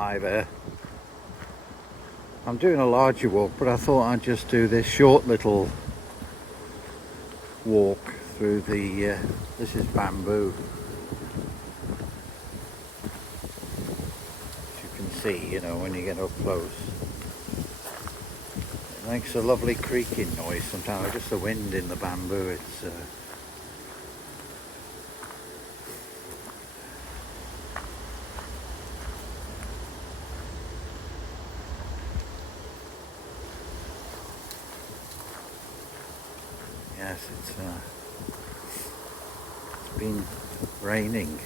Hi there. I'm doing a larger walk, but I thought I'd just do this short little walk through the, this is bamboo. As you can see, when you get up close. It makes a lovely creaking noise sometimes, just the wind in the bamboo. Yes, it's been raining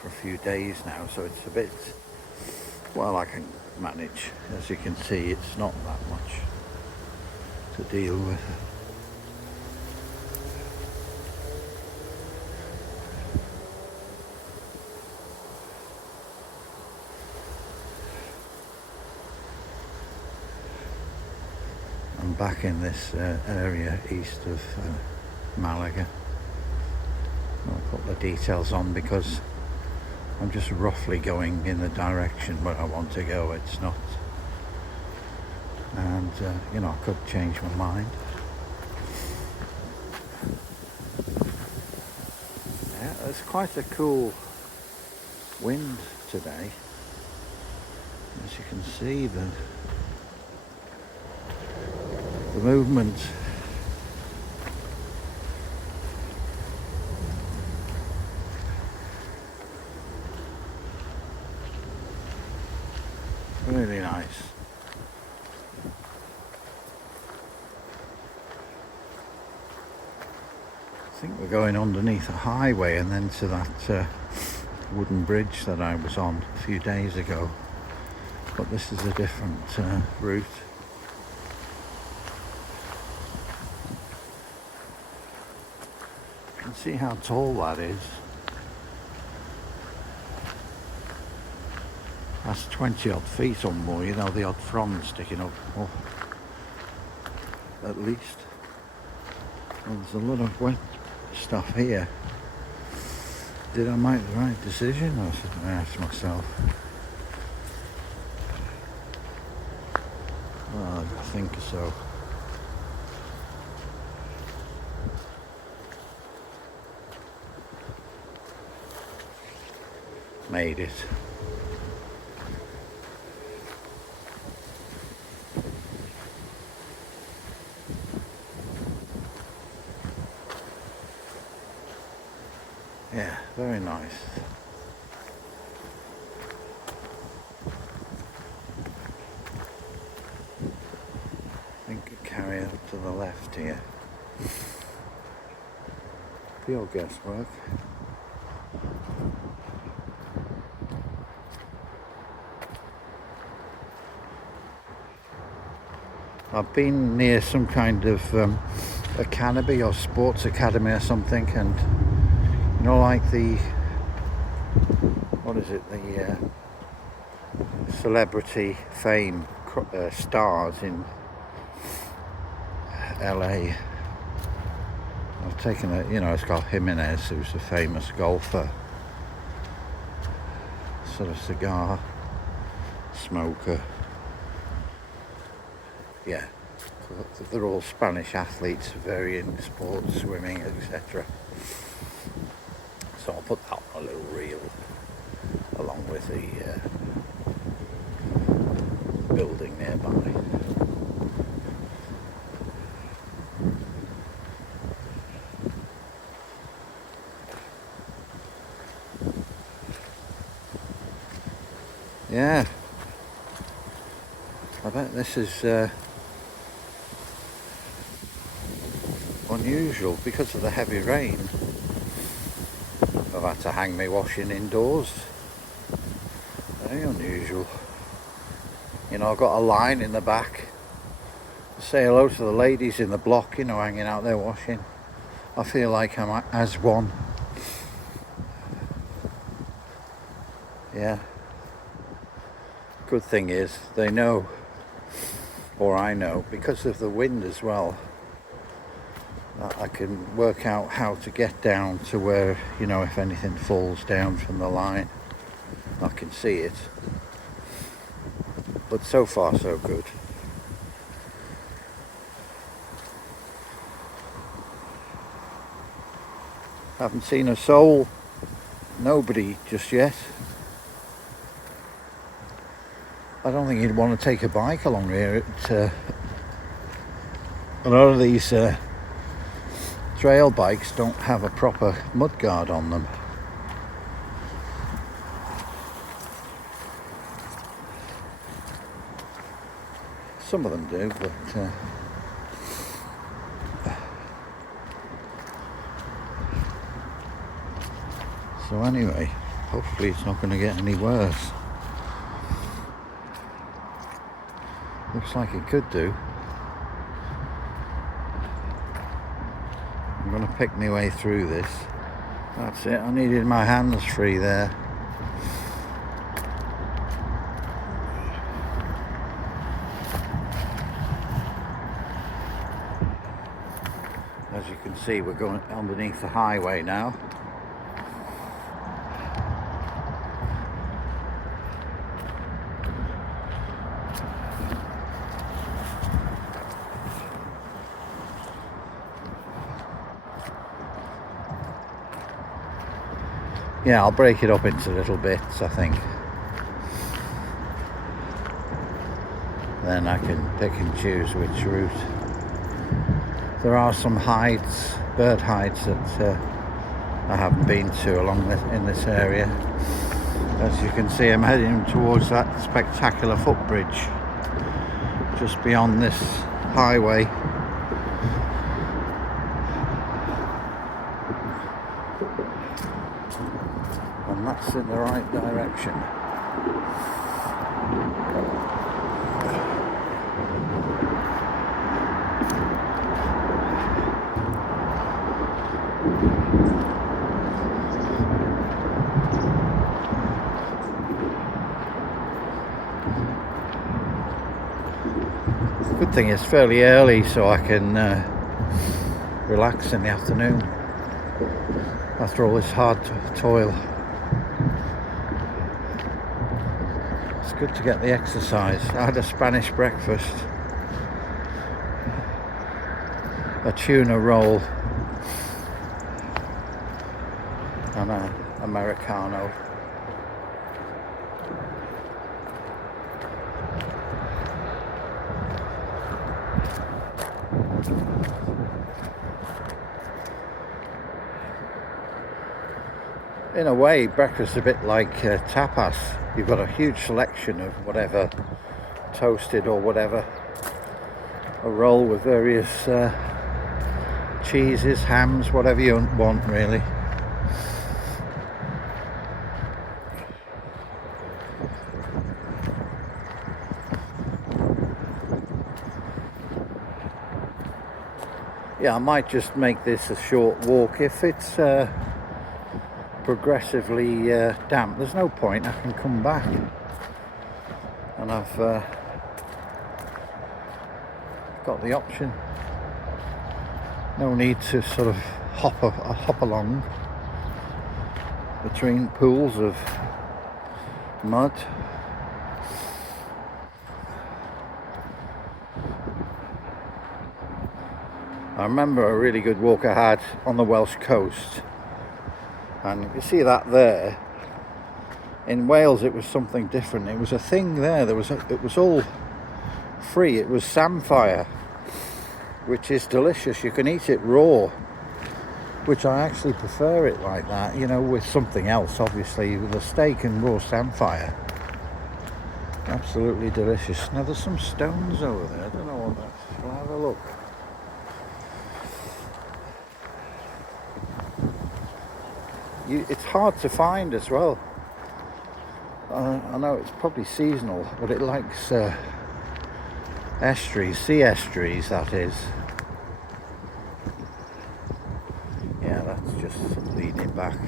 for a few days now, so it's a bit, well, I can manage. As you can see, it's not that much to deal with. I'm back in this area east of Malaga. I'll put the details on because I'm just roughly going in the direction where I want to go. It's not, and I could change my mind. Yeah, there's quite a cool wind today. As you can see, the movement really nice. I think we're going underneath a highway and then to that wooden bridge that I was on a few days ago, but this is a different route. You can see how tall that is. That's 20 odd feet or more, the odd frond sticking up, or at least. Well, there's a lot of wet stuff here. Did I make the right decision? I should ask myself. Well, I think so. Made it. Yeah, very nice. I think I carry up to the left here. Pure guesswork. I've been near some kind of academy or sports academy or something, and like the, what is it, the celebrity fame stars in LA. I've taken it's got Jimenez, who's a famous golfer, sort of cigar smoker. Yeah, they're all Spanish athletes, varying sports, swimming, etc. So I'll put that on a little reel along with the building nearby. Yeah, I bet this is unusual because of the heavy rain. I've had to hang my washing indoors. Very unusual. I've got a line in the back to say hello to the ladies in the block, hanging out there washing. I feel like I'm as one. Yeah. Good thing is they know, or I know, because of the wind as well, I can work out how to get down to where, if anything falls down from the line. I can see it. But so far so good. Haven't seen a soul, nobody just yet. I don't think you'd want to take a bike along here. A lot of these trail bikes don't have a proper mudguard on them. Some of them do, but so anyway, hopefully it's not going to get any worse. Looks like it could do. I'm going to pick my way through this. That's it, I needed my hands free there. As you can see, we're going underneath the highway now. Yeah, I'll break it up into little bits, I think. Then I can pick and choose which route. There are some hides, bird hides, that I haven't been to along in this area. As you can see, I'm heading towards that spectacular footbridge just beyond this highway. And that's in the right direction. Good thing it's fairly early, so I can relax in the afternoon after all this hard toil. It's good to get the exercise. I had a Spanish breakfast, a tuna roll and an Americano. In a way, breakfast is a bit like tapas. You've got a huge selection of whatever, toasted or whatever. A roll with various cheeses, hams, whatever you want really. Yeah, I might just make this a short walk. If it's progressively damp, there's no point, I can come back. And I've got the option. No need to sort of hop along between pools of mud. I remember a really good walk I had on the Welsh coast, and you see that there. In Wales it was something different. It was a thing there. It was all free. It was samphire, which is delicious. You can eat it raw, which I actually prefer it like that, you know, with something else, obviously, with a steak and raw samphire. Absolutely delicious. Now there's some stones over there. I don't know what that's. I'll have a look. It's hard to find as well. I know it's probably seasonal, but it likes estuaries, sea estuaries, that is. Yeah, that's just leading back.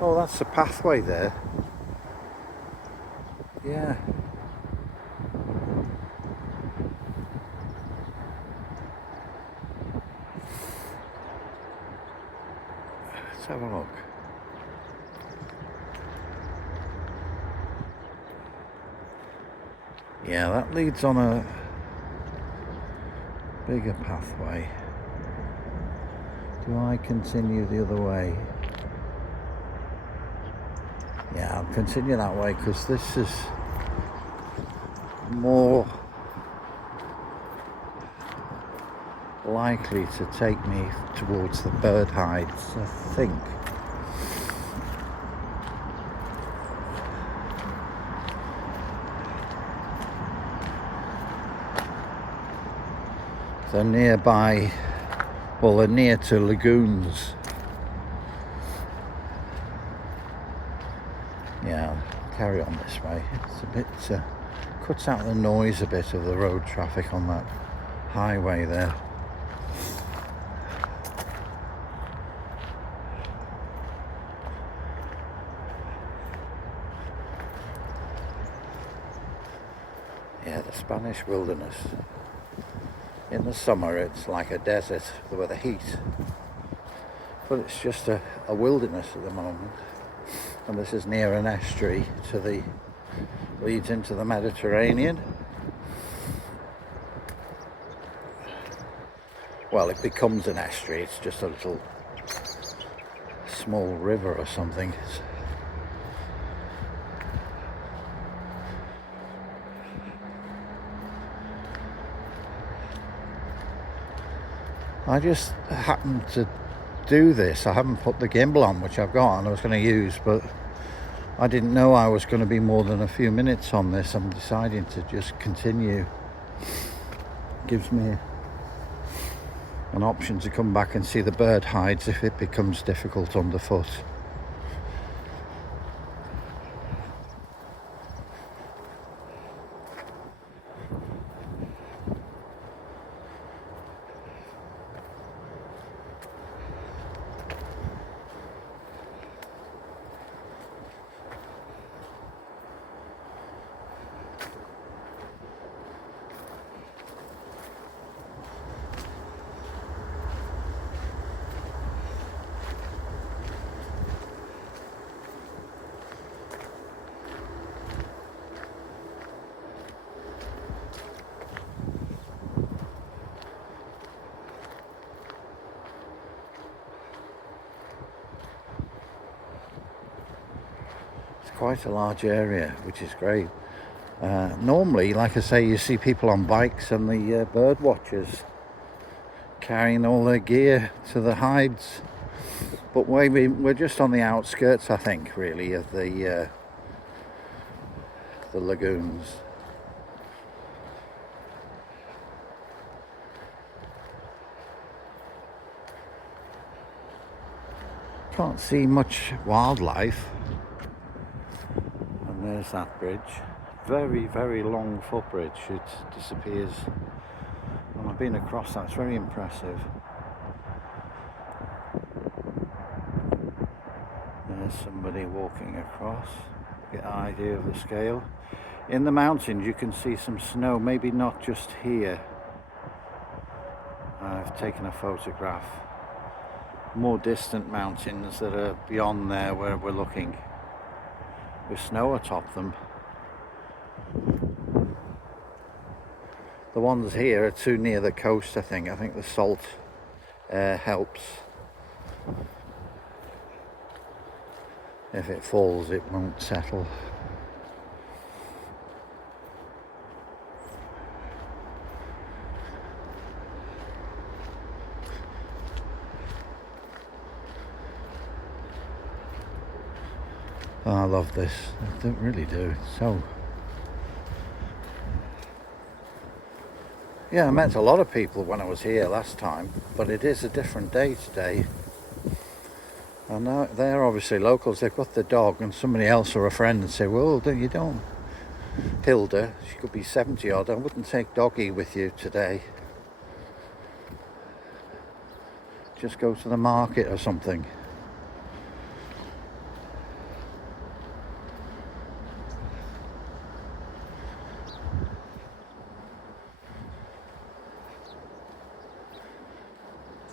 Oh, that's the pathway there. Yeah. Let's have a look. Yeah, that leads on a bigger pathway. Do I continue the other way? Yeah, I'll continue that way because this is more likely to take me towards the bird hides, I think. They're nearby, well, they're near to lagoons. Yeah, I'll carry on this way. It's a bit, cuts out the noise a bit of the road traffic on that highway there. Yeah, the Spanish wilderness. In the summer it's like a desert with the heat, but it's just a wilderness at the moment. And this is near an estuary leads into the Mediterranean. Well, it becomes an estuary, it's just a little small river or something. I just happened to do this. I haven't put the gimbal on, which I've got and I was going to use, but I didn't know I was going to be more than a few minutes on this. I'm deciding to just continue. Gives me an option to come back and see the bird hides if it becomes difficult underfoot. Quite a large area, which is great. Normally, like I say, you see people on bikes and the bird watchers carrying all their gear to the hides, but we're just on the outskirts, I think, really, of the lagoons. Can't see much wildlife. There's that bridge. Very, very long footbridge. It disappears. Well, I've been across that. It's very impressive. There's somebody walking across. Get an idea of the scale. In the mountains you can see some snow. Maybe not just here. I've taken a photograph. More distant mountains that are beyond there where we're looking, with snow atop them. The ones here are too near the coast, I think. I think the salt air helps. If it falls, it won't settle. Oh, I love this. I really do. So, yeah, I met a lot of people when I was here last time, but it is a different day today. And they're obviously locals. They've got the dog, and somebody else or a friend and say, well, you don't. Hilda, she could be 70 odd. I wouldn't take doggy with you today. Just go to the market or something.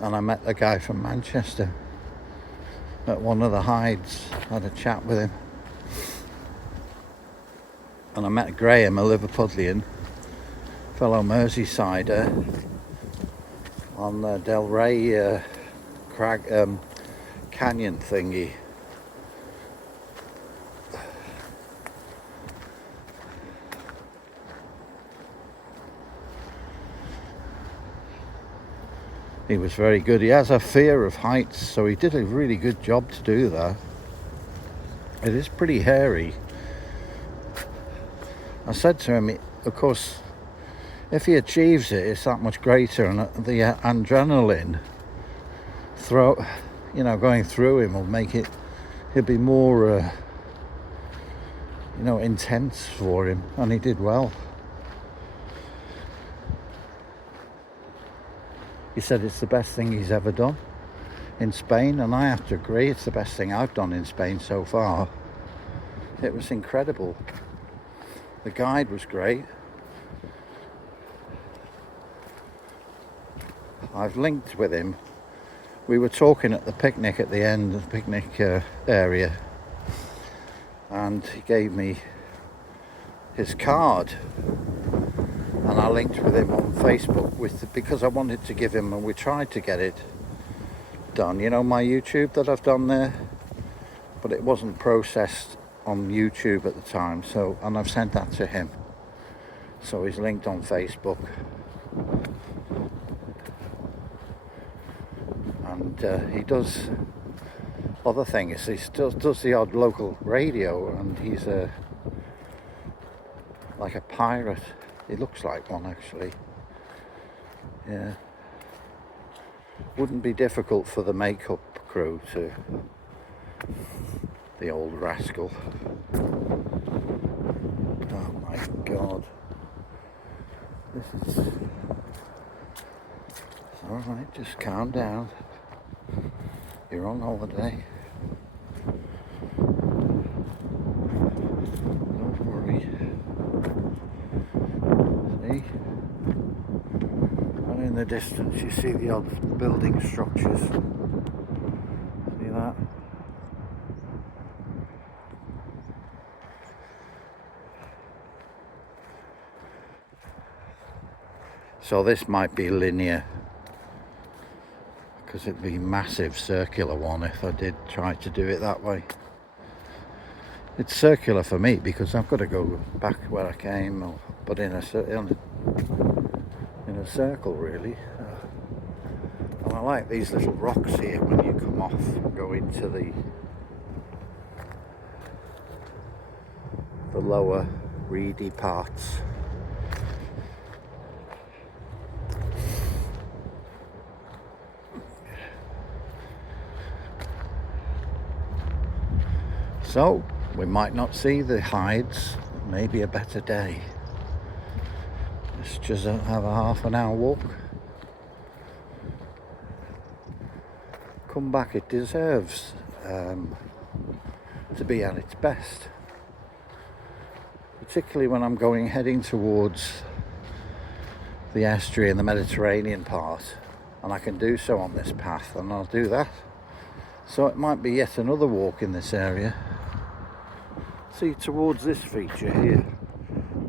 And I met the guy from Manchester at one of the hides. Had a chat with him. and I met Graham, a Liverpudlian, fellow Merseysider, on the Del Rey canyon thingy. He was very good. He has a fear of heights, so he did a really good job to do that. It is pretty hairy. I said to him, of course, if he achieves it, it's that much greater, and the adrenaline going through him will make it, he'll be more intense for him, and he did well. He said it's the best thing he's ever done in Spain, and I have to agree, it's the best thing I've done in Spain so far. It was incredible. The guide was great. I've linked with him. We were talking at the picnic at the end of the picnic area, and he gave me his card, and I linked with him on Facebook because I wanted to give him, and we tried to get it done. You know, my YouTube that I've done there, but it wasn't processed on YouTube at the time. So, and I've sent that to him. So he's linked on Facebook, and he does other things. He still does the odd local radio, and he's like a pirate. He looks like one, actually. Yeah. Wouldn't be difficult for the makeup crew to... The old rascal. Oh my God. This is... It's alright, just calm down. You're on holiday. Don't worry. See? And in the distance you see the odd building structures. See that? So this might be linear, because it'd be a massive circular one if I did try to do it that way. It's circular for me because I've got to go back where I came, but in a circle really. And I like these little rocks here when you come off and go into the lower reedy parts. So, we might not see the hides, maybe a better day. Let's just have a half an hour walk. Come back, it deserves to be at its best. Particularly when I'm heading towards the estuary and the Mediterranean part, and I can do so on this path, and I'll do that. So it might be yet another walk in this area. See, towards this feature here,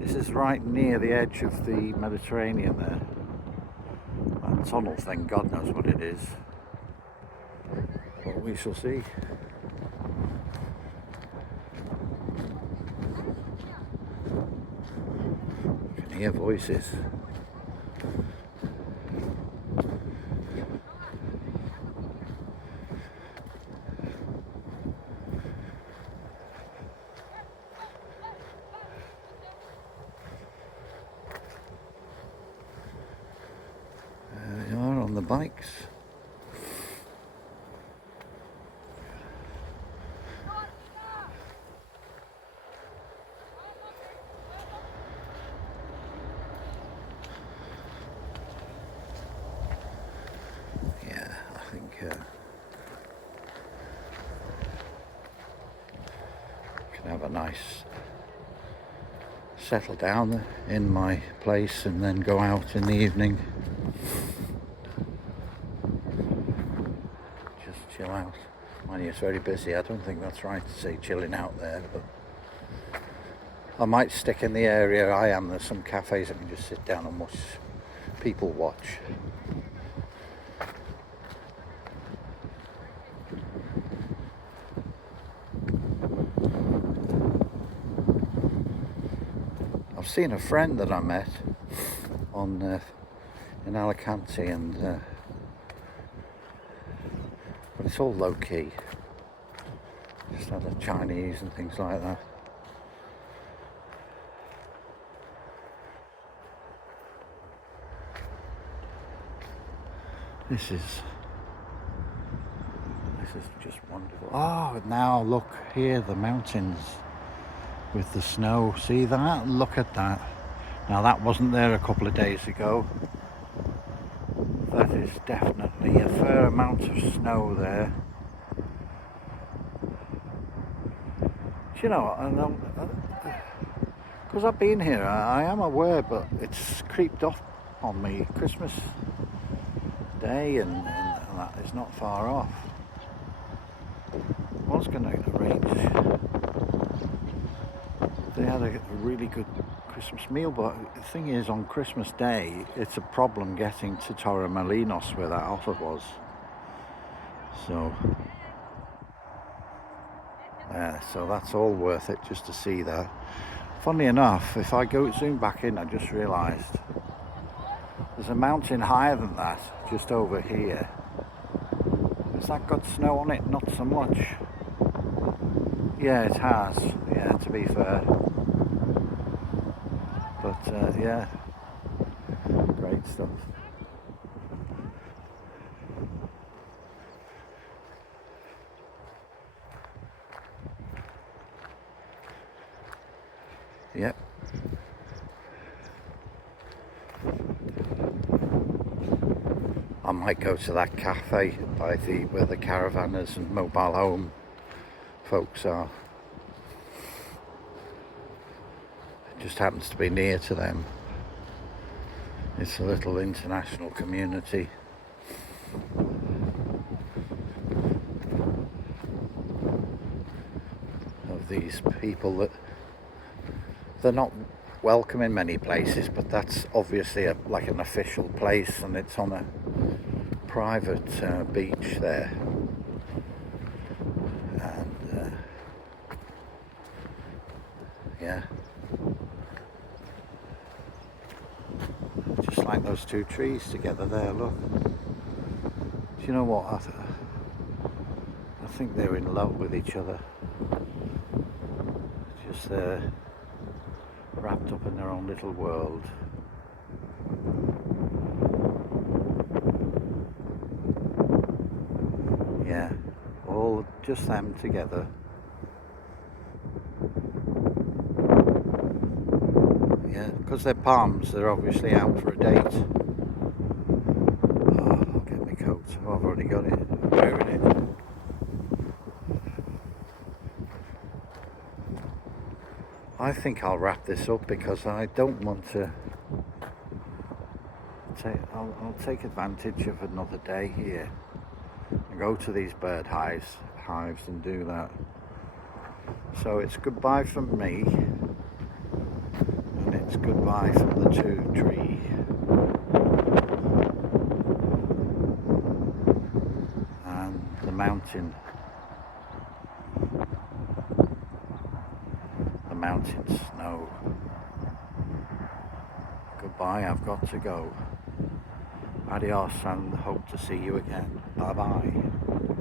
this is right near the edge of the Mediterranean there. That tunnel thing, God knows what it is, but we shall see. I can hear voices. The bikes. Yeah, I think can have a nice settle down in my place and then go out in the evening. Chill out. Mind you, it's very busy. I don't think that's right to say chilling out there, but I might stick in the area I am. There's some cafes I can just sit down and watch people watch. I've seen a friend that I met on in Alicante, and but it's all low key. Just other Chinese and things like that. This is just wonderful. Oh, now look here, the mountains with the snow. See that? Look at that. Now that wasn't there a couple of days ago. That is definitely a fair amount of snow there. Do you know, because I've been here, I am aware, but it's creeped up on me. Christmas Day and that is not far off. I was going to arrange. They had a really good Christmas meal, but the thing is, on Christmas Day, it's a problem getting to Torremolinos where that offer was. So that's all worth it just to see that. Funnily enough, if I zoom back in, I just realised there's a mountain higher than that, just over here. Has that got snow on it? Not so much. Yeah, it has. Yeah, to be fair. But yeah, great stuff. Yep. I might go to that cafe by where the caravanners and mobile home folks are. It just happens to be near to them. It's a little international community. Of these people that they're not welcome in many places, but that's obviously like an official place, and it's on a private beach there. And yeah, just like those two trees together there, look. Do you know what? I think they're in love with each other. Just wrapped up in their own little world. Yeah, all just them together. Yeah, because they're palms, they're obviously out for a date. Oh, I'll get my coat. Oh, I've already got it. I'm wearing it. I think I'll wrap this up because I don't want to I'll take advantage of another day here and go to these bird hives and do that. So it's goodbye from me, and it's goodbye from the tree. And the mountain snow. Goodbye, I've got to go. Adios, and hope to see you again. Bye bye.